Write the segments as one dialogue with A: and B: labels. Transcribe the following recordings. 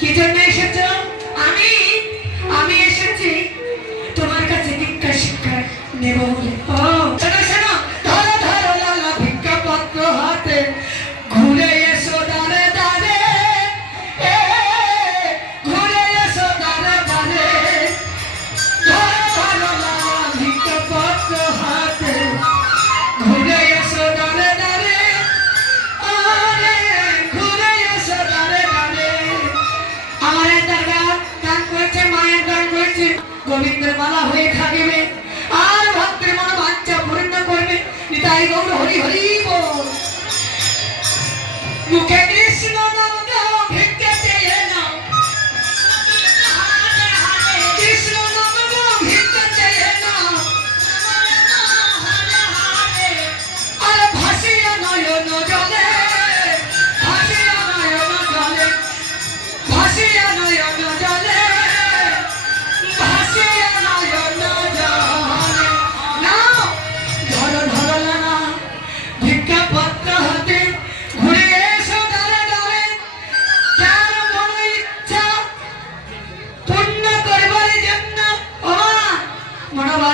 A: Kitchen তাই গৌর হরি হরি বল। You can't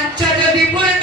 A: mancha de.